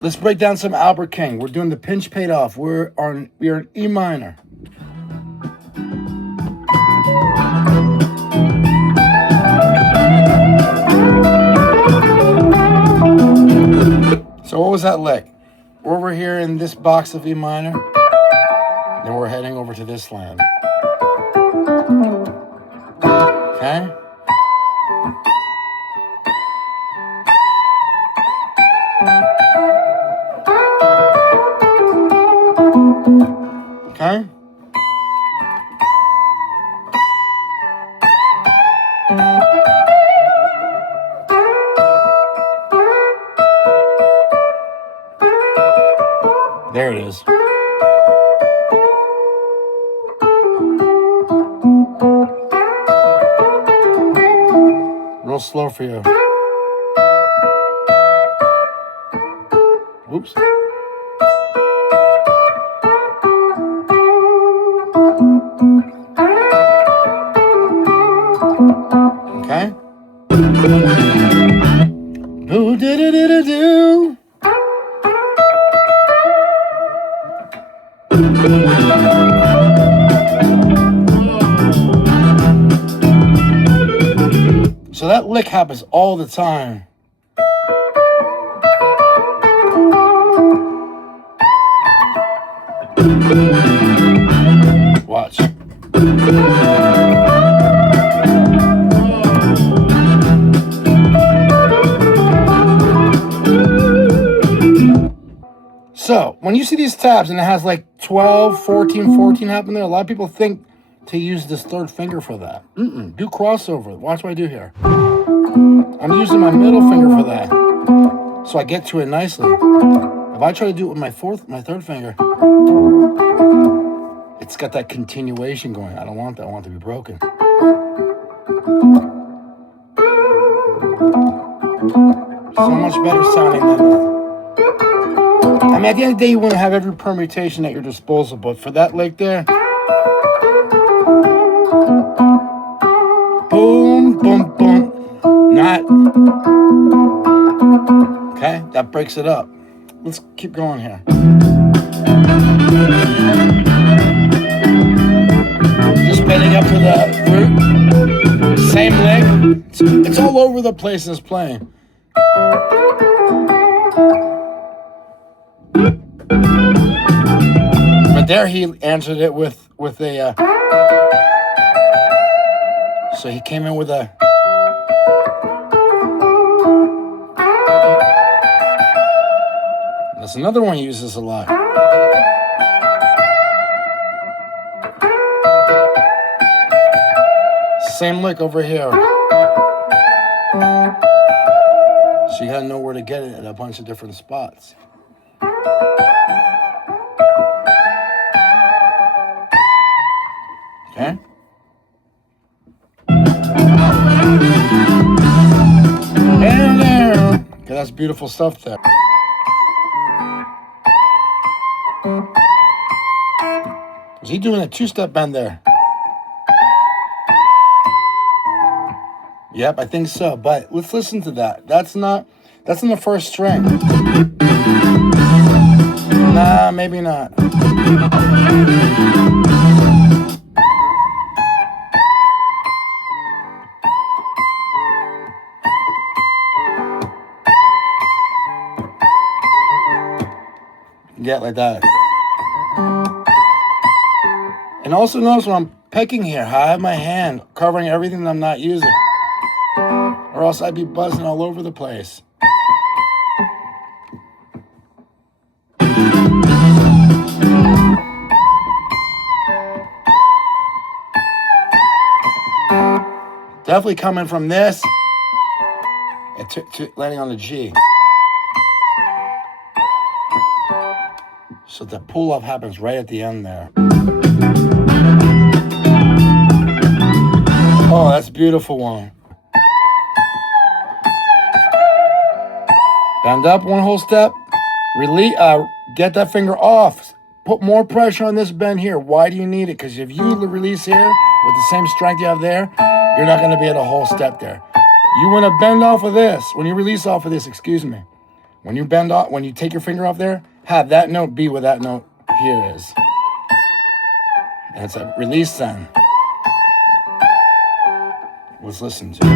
Let's break down some Albert King. We're doing the pinch paid off. We are in E minor. So what was that lick? We're over here in this box of E minor. Then we're heading over to this land. Okay? Okay? There it is. Real slow for you. Oops. Okay. Boo doo doo doo doo doo. So that lick happens all the time. Watch. So, when you see these tabs and it has like 12, 14, 14 happen there, a lot of people think to use this third finger for that. Do crossover. Watch what I do here. I'm using my middle finger for that. So I get to it nicely. If I try to do it with my third finger, it's got that continuation going. I don't want that. I want it to be broken. So much better sounding than that. I mean, at the end of the day, you want to have every permutation at your disposal, but for that lick there, boom, boom, boom, not. Okay, that breaks it up. Let's keep going here. Just bending up to the root. Same lick. It's all over the place in this playing. But there he answered it with a. So he came in with a. That's another one he uses a lot. Same lick over here. So you gotta know where to get it at a bunch of different spots. Okay? And there. Okay, that's beautiful stuff there. Was he doing a two-step bend there? Yep, I think so. But let's listen to that. That's in the first string. Nah, maybe not. Yeah, like that. And also notice when I'm picking here, how I have my hand covering everything that I'm not using. Or else I'd be buzzing all over the place. Definitely coming from this to landing on the G. So the pull up happens right at the end there. Oh, that's a beautiful one. Bend up one whole step. Release. Get that finger off. Put more pressure on this bend here. Why do you need it? Because if you release here with the same strength you have there, you're not going to be able to whole step there. You want to bend off of this. When you release off of this, excuse me. When you bend off, when you take your finger off there, have that note be what that note here is. And it's a release then. Let's listen to it.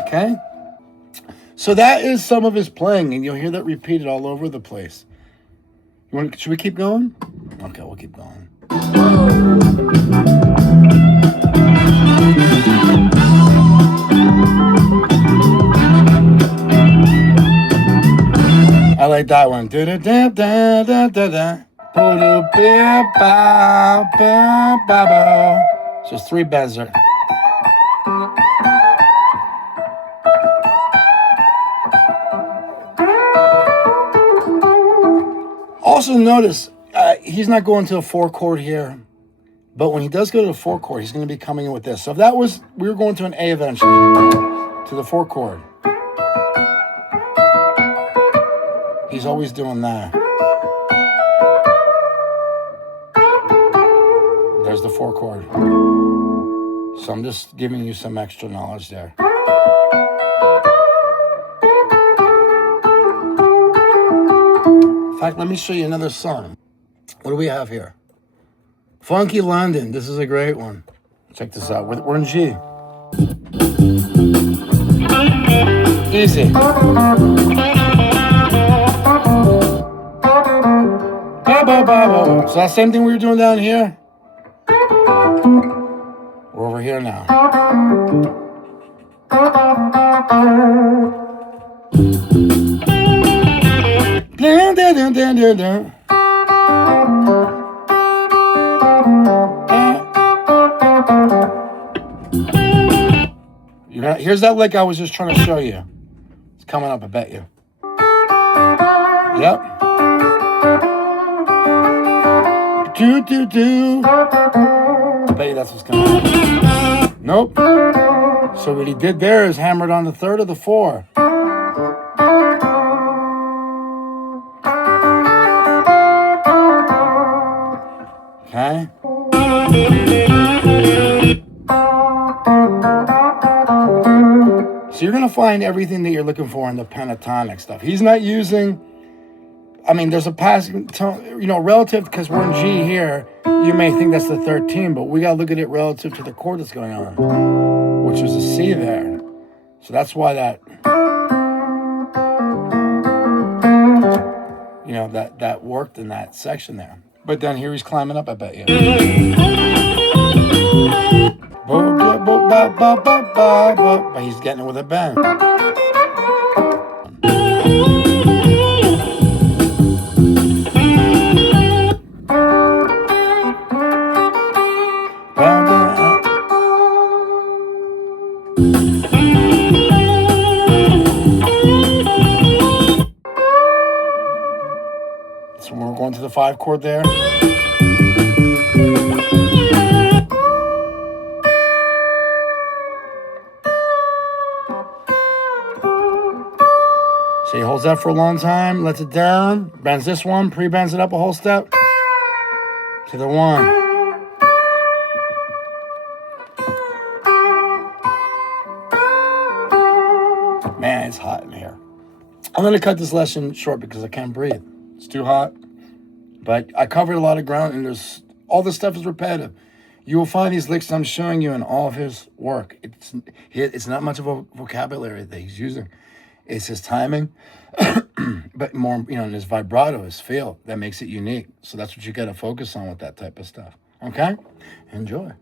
Okay? So that is some of his playing, and you'll hear that repeated all over the place. Should we keep going? Okay, we'll keep going. I like that one. So it's 3 bends there. Also notice, he's not going to a 4 chord here, but when he does go to the 4 chord, he's going to be coming in with this. So if that was, we were going to an A eventually, to the 4 chord. He's always doing that. There's the 4 chord. So I'm just giving you some extra knowledge there. In fact, let me show you another song. What do we have here? Funky London. This is a great one. Check this out. We're in G. Easy. So that same thing we were doing down here. We're over here now. Here's that lick I was just trying to show you. It's coming up, I bet you. Yep. I bet you that's what's coming up. Nope. So what he did there is hammered on the 3rd of the 4. Okay. So you're going to find everything that you're looking for in the pentatonic stuff. He's not using, I mean, there's a passing tone, relative, because we're in G here, you may think that's the 13, but we got to look at it relative to the chord that's going on, which is a C there. So that's why that, that worked in that section there. But then here he's climbing up, I bet you. But he's getting it with a bend. So we're going to the 5 chord there. So he holds that for a long time, lets it down, bends this one, pre-bends it up a whole step to the 1. Man, it's hot in here. I'm going to cut this lesson short because I can't breathe. It's too hot. But I covered a lot of ground, and all this stuff is repetitive. You will find these licks I'm showing you in all of his work. It's not much of a vocabulary that he's using. It's his timing, but more, in his vibrato, his feel, that makes it unique. So that's what you got to focus on with that type of stuff. Okay? Enjoy.